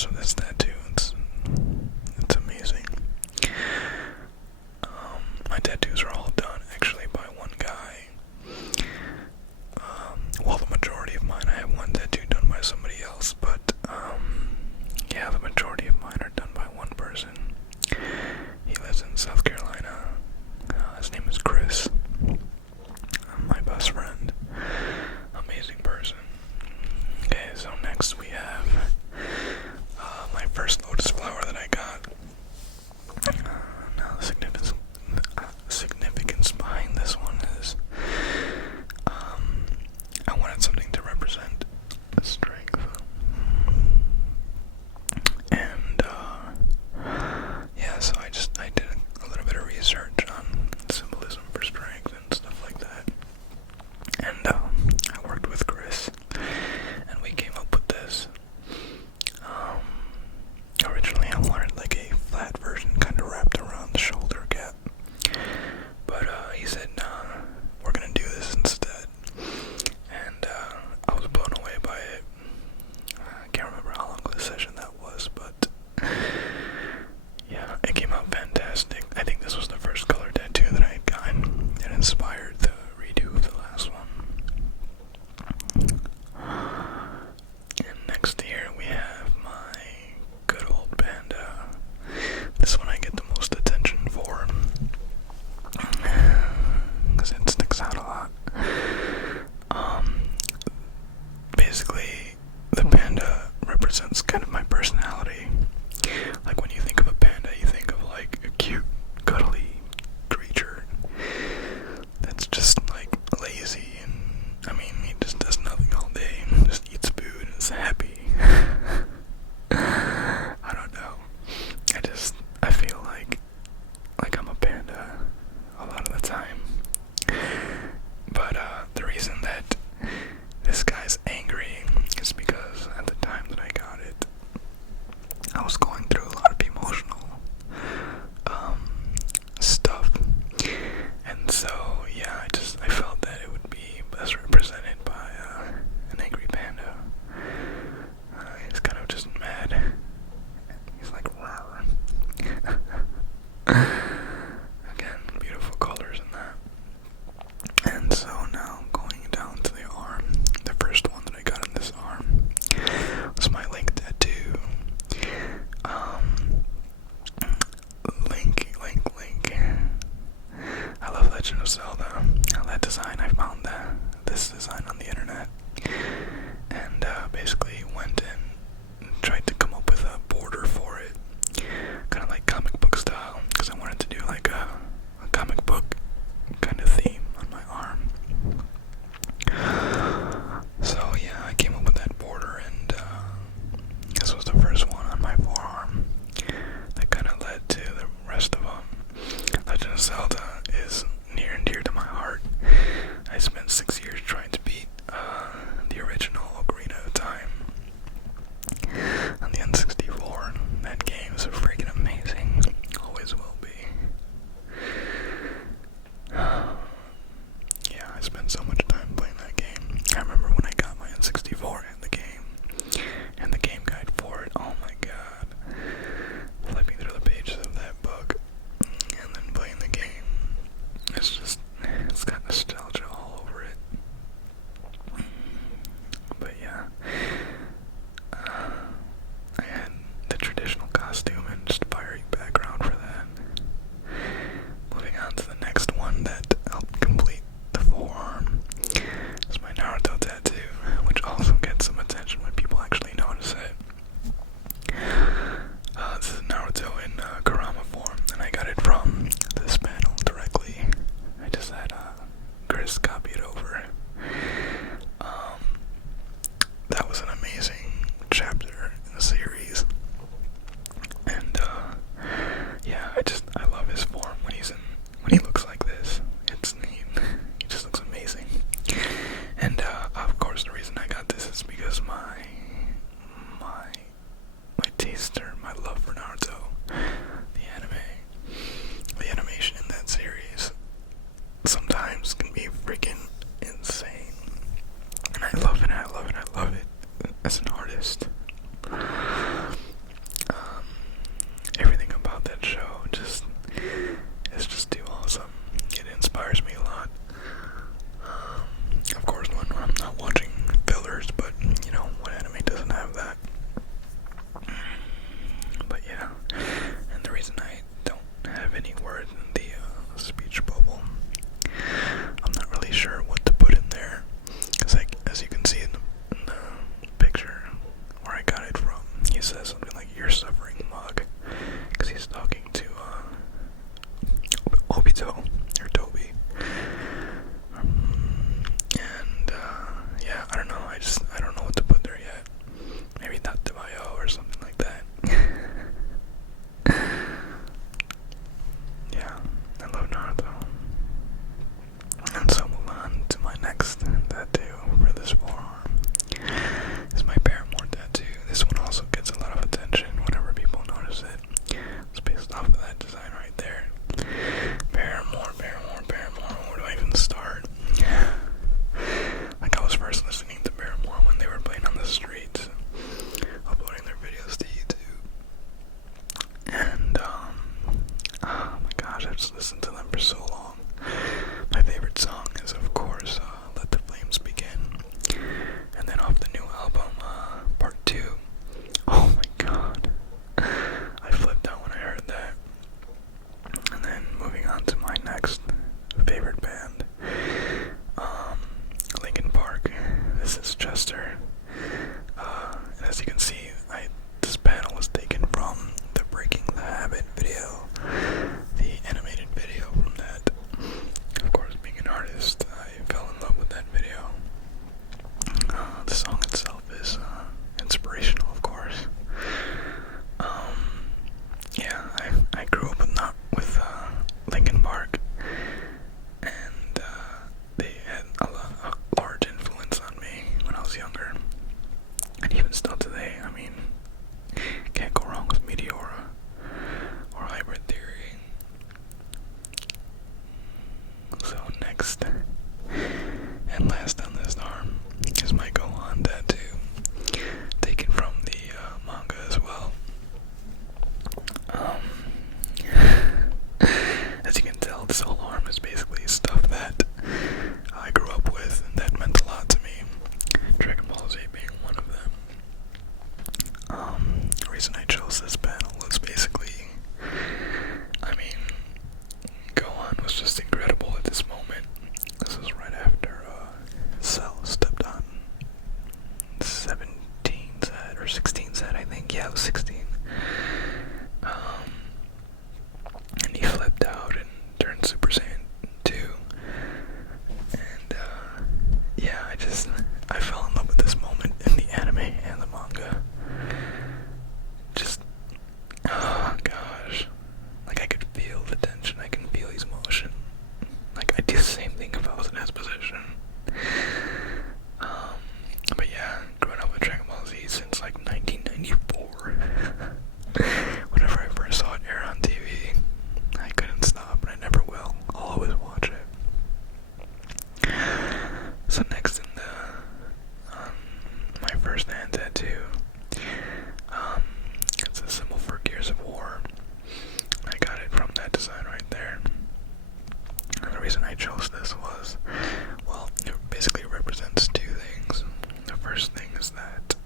pictures of this tattoo. It's amazing. My tattoos are all done actually by one guy. Well, the majority of mine, I have one tattoo done by somebody else, but yeah, the majority of mine are done by one person. He lives in South Carolina. His name is Chris. My best friend. Amazing person. Okay, so next we have my first lotus flower that I got. Now the significance behind this one is I wanted something to represent strength. And yeah, so I did a little bit of research on symbolism for strength and stuff like that. And I worked with Chris, and we came up with this. Originally I wanted like a flat version kind of wrapped around the shoulder gap, but he said, nah, we're gonna do this instead. And I was blown away by it. I can't remember how long of the session that was, but yeah, it came out fantastic. I think this was the first color tattoo that I had gotten that inspired the redo of the last one. And next here we have my good old panda. This one I get the most attention for, because it sticks out a lot. Basically, the panda represents kind of my personality. Like when you think of a panda, you think of like a cute, cuddly creature that's just like lazy, and I mean, he just does nothing all day and just eats food and is happy. I don't know. I feel like I'm a panda a lot of the time. But the reason that this guy's angry is because at the time that I got it, I was going through a lot of emotional stuff. And so, yeah, I felt that it would be best represented by an angry panda. He's kind of just mad. He's like, wow. Again, beautiful colors in that. And so now going down to the arm, the first one that I got in this arm was my Link tattoo. Link. I love Legend of Zelda. That design, I found this design on the internet, and basically went and tried to come up with a border for it, kind of like comic book style, because I wanted to do like a comic book kind of theme on my arm. So yeah, I came up with that border, and this was the first one on my forearm that kind of led to the rest of them. Legend of Zelda is near and dear to my heart. I spent 6 years trying to beat the original Ocarina of Time on the N64. That game is freaking amazing. Always will be. Yeah, I spent so much time playing that game. I remember when I got my N64 and the game guide for it. Oh my god. Flipping through the pages of that book and then playing the game. It's got nostalgia all over it. But yeah, I had the traditional costume and just fiery background for that. Moving on to the next one that helped complete the forearm is my Naruto tattoo, which also gets some attention when people actually notice it. This is Naruto in Kurama form, and I got it from this panel directly. I just had Chris copy it over. That was an amazing chapter in the series, and yeah, I love his form when he looks like this. It's neat. He just looks amazing. And of course, the reason I got this is because my taste, or my love for Naruto, the animation in that series sometimes can be freaking insane. And I love it as an artist. You're Suffering mug, because he's talking to Obito, or Toby. And yeah, I don't know, I don't know what to put there yet. Maybe Tatabayo or something like that. Yeah, I love Naruto. And so move on to my next tattoo for this forearm. It's my Paramore tattoo. This one also gets a lot of attention whenever people notice it. It's based off of that design right there. Paramore, Paramore, Paramore. Where do I even start? Like, I was first listening to Paramore when they were playing on the streets, uploading their videos to YouTube. And, oh my gosh, I've just listened to them for so long. My favorite song is, of course, Let the Flames Begin. And then off the new album, Part 2. Oh my god. I flipped out when I heard that. And then moving on to my next favorite band, Linkin Park. This is Chester. And as you can see, this panel was taken from the Breaking the Habit video, the animated video from that. Of course, being an artist, I fell in love with that video. The song itself is inspirational, of course. Yeah, I grew up with Linkin Park, and they had a large influence on me when I was younger, and even still today. I mean, can't go wrong with Meteora or Hybrid Theory. So next and last on this arm is my Gohan tattoo, taken from the manga as well. As you can tell, this whole arm is basically stuff that I grew up with and that meant a lot to me. Dragon Ball Z being one of them. The reason I chose this panel was basically, I mean, Gohan was just incredible at this moment. This is right after Cell stepped on 17 set, or 16 set, I think. Yeah, it was 16. And he flipped out and turned Super Saiyan 2. And, yeah, I fell in love with this moment in the anime and the manga. Just, oh gosh. Like, I could feel the tension, I can feel his motion. Like, I'd do the same thing if I was in his position. But yeah, growing up with Dragon Ball Z since like 1994. Whenever I first saw it air on TV, I couldn't stop, and I never will. I'll always watch it. So next in my first hand tattoo, it's a symbol for Gears of War. I got it from that design right there. And the reason I chose this was, well, it basically represents two things. The first thing is that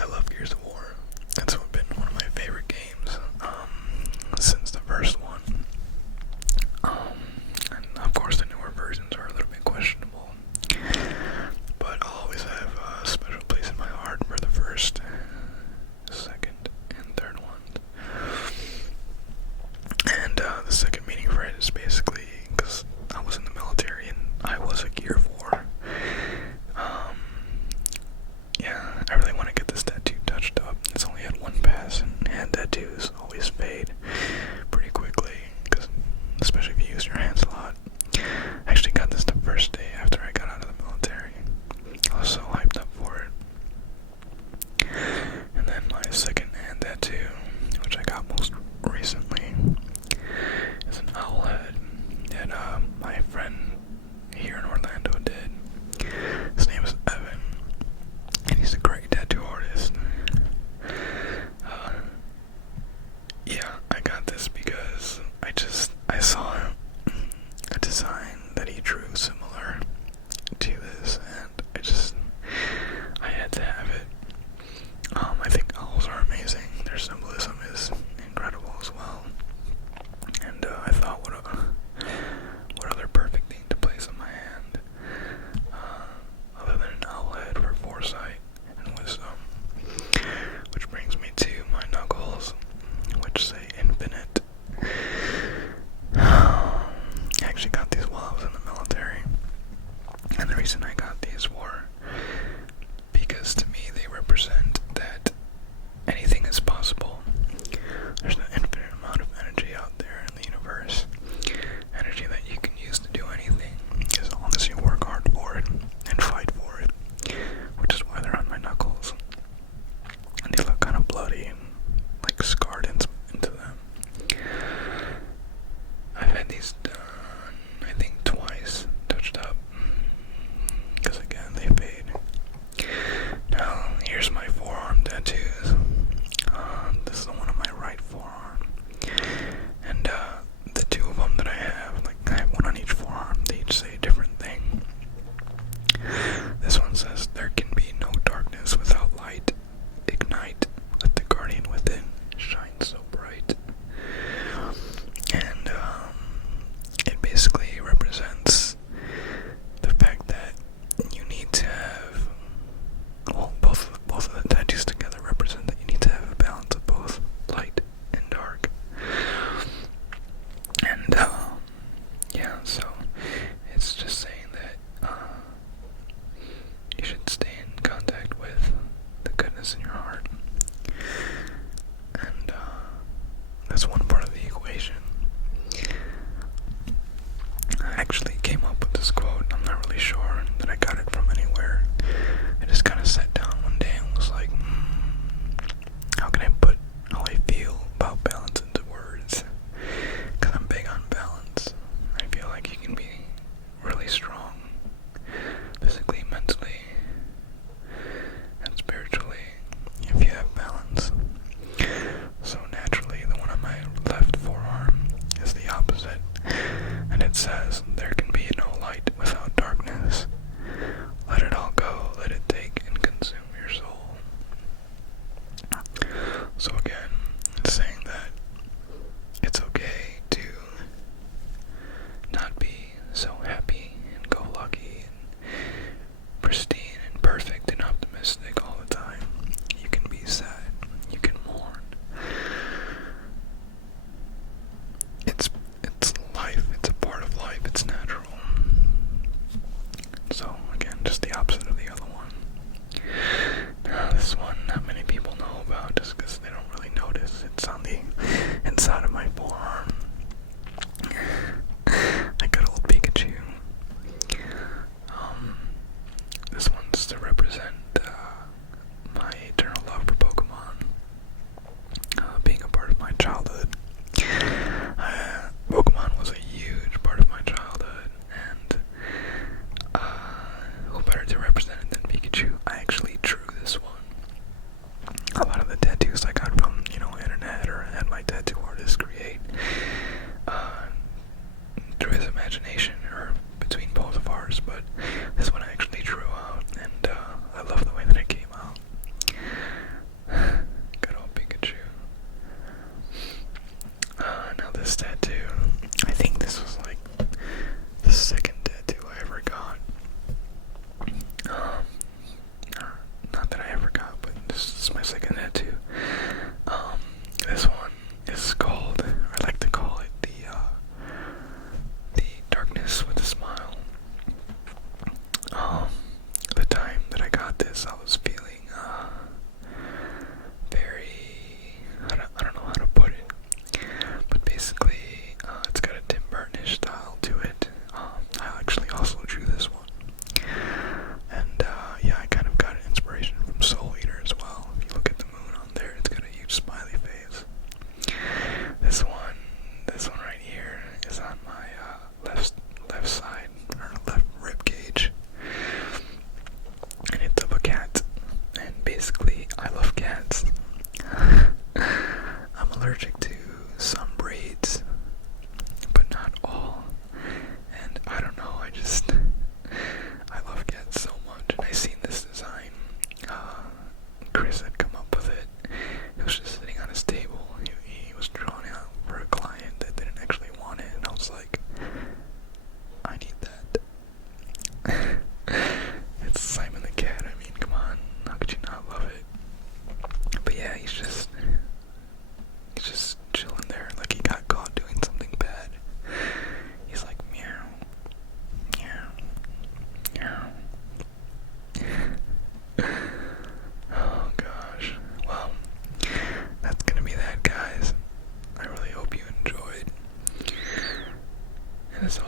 I love Gears of War. It's been one of my favorite games since the first one. And of course the newer versions are a little bit questionable. But I'll always have a special place in my heart for the first, second, and third ones. And the second meaning for it is basically because I was in the military and I was a Gear 4. Yeah, I really want to get this tattoo touched up. It's only had one pass, and hand tattoos always fade pretty quickly, because especially if you use your hands a lot. I actually got this the first day after I got out of the military. I was so hyped up for it. And then my second hand tattoo, which I got most recently, is an owl head that my friend here in Orlando did. His name is Evan, and he's a great tattoo artist. Yeah, I got this because I saw a design that he drew similar to this, and As